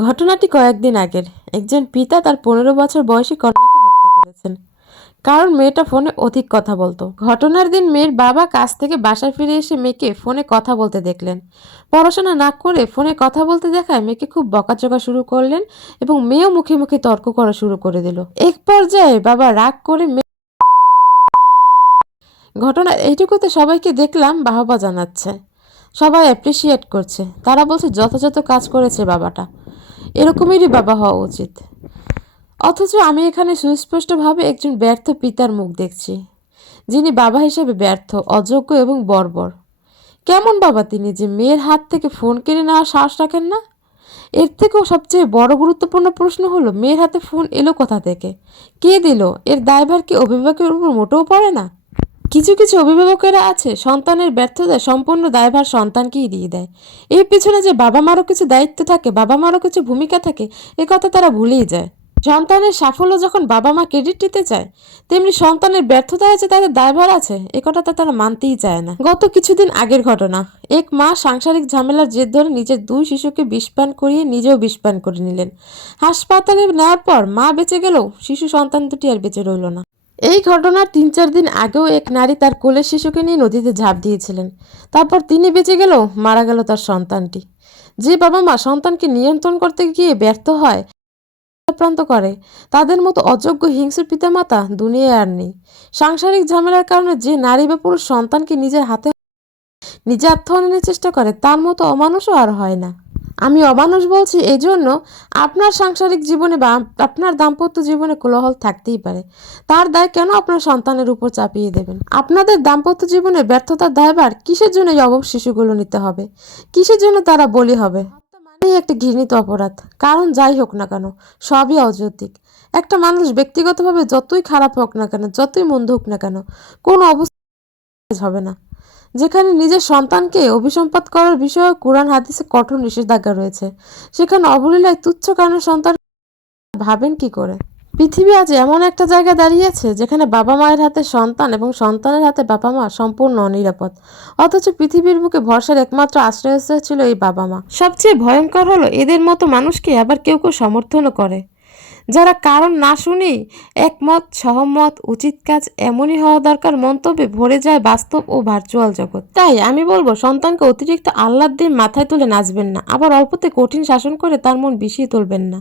ঘটনাটি কয়েকদিন আগের। একজন পিতা তার 15 বছর বয়সী কন্যাকে হত্যা করেছেন, কারণ মেয়েটা ফোনে অধিক কথা বলতো। ঘটনার দিন মেয়ের বাবা কাজ থেকে বাসায় ফিরে এসে মেয়েকে ফোনে কথা বলতে দেখলেন। পড়াশোনা না করে ফোনে কথা বলতে দেখায় মেয়েকে খুব বকাঝকা শুরু করলেন এবং মেয়েও মুখে মুখে তর্ক করা শুরু করে দিল। এক পর্যায়ে বাবা রাগ করে ঘটনা এইটুকুতে সবাইকে দেখলাম বাহবা জানাচ্ছে, সবাই অ্যাপ্রিসিয়েট করছে। তারা বলছে যথাযথ কাজ করেছে বাবাটা, এরকমেরই বাবা হওয়া উচিত। অথচ আমি এখানে সুস্পষ্টভাবে একজন ব্যর্থ পিতার মুখ দেখছি, যিনি বাবা হিসেবে ব্যর্থ, অযোগ্য এবং বর্বর। কেমন বাবা তিনি যে মেয়ের হাত থেকে ফোন কেড়ে নেওয়ার সাহস রাখেন না? এর থেকেও সবচেয়ে বড় গুরুত্বপূর্ণ প্রশ্ন হলো, মেয়ের হাতে ফোন এলো কোথা থেকে, কে দিল? এর দায়ভার কি অভিভাবকের উপর মোটেও পড়ে না? কিছু কিছু অভিভাবকেরা আছে সন্তানের ব্যর্থতায় সম্পূর্ণ দায়ভার সন্তানকেই দিয়ে দেয়। এর পিছনে যে বাবা মারও কিছু দায়িত্ব থাকে, বাবা মারও কিছু ভূমিকা থাকে, এ কথা তারা ভুলেই যায়। সন্তানের সাফল্য যখন বাবা মা ক্রেডিট দিতে চায়, তেমনি সন্তানের ব্যর্থতায় যে তাদের দায়ভার আছে, এ কথাটা তারা মানতেই চায় না। গত কিছুদিন আগের ঘটনা, এক মা সাংসারিক ঝামেলার জের ধরে নিজের 2 শিশুকে বিষপান করিয়ে নিজেও বিষপান করে নিলেন। হাসপাতালে নেওয়ার পর মা বেঁচে গেলেও শিশু সন্তান দুটি আর বেঁচে রইল না। এই ঘটনার 3-4 দিন আগেও এক নারী তার কোলের শিশুকে নিয়ে নদীতে ঝাঁপ দিয়েছিলেন। তারপর তিনি বেঁচে গেলেও মারা গেল তার সন্তানটি। যে বাবা মা সন্তানকে নিয়ন্ত্রণ করতে গিয়ে ব্যর্থ হয়, আক্রান্ত করে, তাদের মতো অযোগ্য হিংস্র পিতামাতা দুনিয়ায় আর নেই। সাংসারিক ঝামেলার কারণে যে নারী বা পুরুষ সন্তানকে নিজের হাতে নিজে আত্মহননের চেষ্টা করে, তার মতো অমানুষও আর হয় না। আমি অমানুষ বলছি এই জন্য, আপনার সাংসারিক জীবনে বা আপনার দাম্পত্য জীবনে কোলাহল থাকতেই পারে, তার দায় কেন আপনার সন্তানের উপর চাপিয়ে দেবেন? আপনাদের দাম্পত্য জীবনে ব্যর্থতার দায়ভার কিসের জন্য এই অবশ শিশুগুলো নিতে হবে? কিসের জন্য তারা বলি হবে? মানেই একটা ঘৃণিত অপরাধ। কারণ যাই হোক না কেন, সবই অযৌক্তিক। একটা মানুষ ব্যক্তিগতভাবে যতই খারাপ হোক না কেন, যতই মন্দ হোক না কেন, কোনো অবস্থা হবে না। যেখানে নিজের সন্তানকে অভিসম্পাত করার বিষয়ে কোরআন হাদিসে কঠোর নিষেধাজ্ঞা রয়েছে, সেখানে অবলীলায় তুচ্ছ কারণে সন্তান ভাবেন কি করে? পৃথিবী আজ এমন একটা জায়গায় দাঁড়িয়েছে যেখানে বাবা মায়ের হাতে সন্তান এবং সন্তানের হাতে বাবা মা সম্পূর্ণ অনিরাপদ। অথচ পৃথিবীর বুকে ভরসার একমাত্র আশ্রয়স্থল ছিল এই বাবা মা। সবচেয়ে ভয়ঙ্কর হলো, এদের মতো মানুষকে আবার কেউ কেউ সমর্থনও করে, যারা কারণ না শুনেই একমত, সহমত, উচিত কাজ, এমনই হওয়া দরকার মন্তব্যে ভরে যায় বাস্তব ও ভার্চুয়াল জগৎ। তাই আমি বলবো, সন্তানকে অতিরিক্ত আহ্লাদ দিয়ে মাথায় তুলে নাচবেন না, আবার অল্পতে কঠিন শাসন করে তার মন বিষিয়ে তুলবেন না।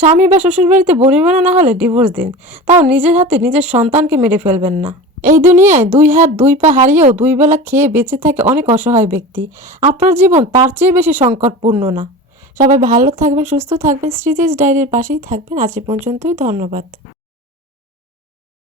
স্বামী বা শ্বশুরবাড়িতে বনিবনা না হলে ডিভোর্স দিন, তাও নিজের হাতে নিজের সন্তানকে মেরে ফেলবেন না। এই দুনিয়ায় 2 হাত 2 পা হারিয়েও 2 বেলা খেয়ে বেঁচে থাকে অনেক অসহায় ব্যক্তি। আপনার জীবন তার চেয়ে বেশি সংকটপূর্ণ না। সবাই ভালো থাকবেন, সুস্থ থাকবেন, স্মৃতিজ ডায়েরির পাশেই থাকবেন। আজ এ পর্যন্তই, ধন্যবাদ।